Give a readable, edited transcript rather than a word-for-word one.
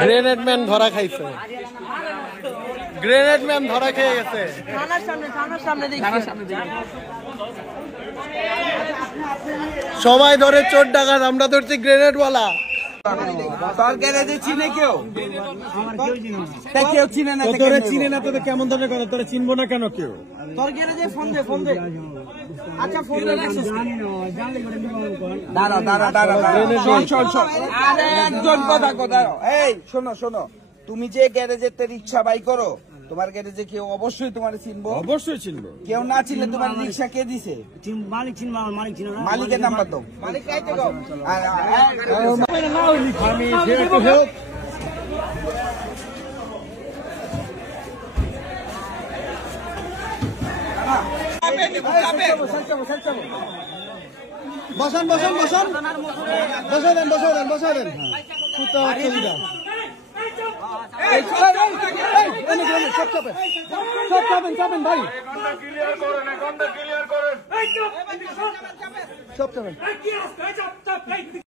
Grenade man ধরা খাইছে, grenade man ধরা খেয়ে গেছে। সবাই ধরে চোর ডাকাত, আমরা ধরছি গ্রেনেড ওয়ালা। তোর গ্যারেজে চিনে কেউ? কেউ চিনে না। তোরে চিনে না তো কেমন ধরনের কথা? তোরে চিনবো না কেন কেউ? তোর গ্যারেজে ফোন দে, ফোন দে। আচ্ছা ফোন দে। দাঁড়া দাঁড়া দাঁড়া, শোন শোন শোন, আরে একজন কথা কথা। এই শোনো শোনো, তুমি যে গ্যারেজে তে রিক্সা বাই করো, তোমার গ্যারেজে কেউ অবশ্যই তোমার চিনবো। অবশ্যই চিনবো। কেউ না চিনলে তোমার রিক্সা কে দিছে? মালিক চিনবো। মালিক চিনবো না। মালিকের নাম্বার দাও। মালিক কাইতে গো। বসান বসান বসান, বসা দেন বসা দেন বসা দেন। চাপেন ভাই, সব চাপেন।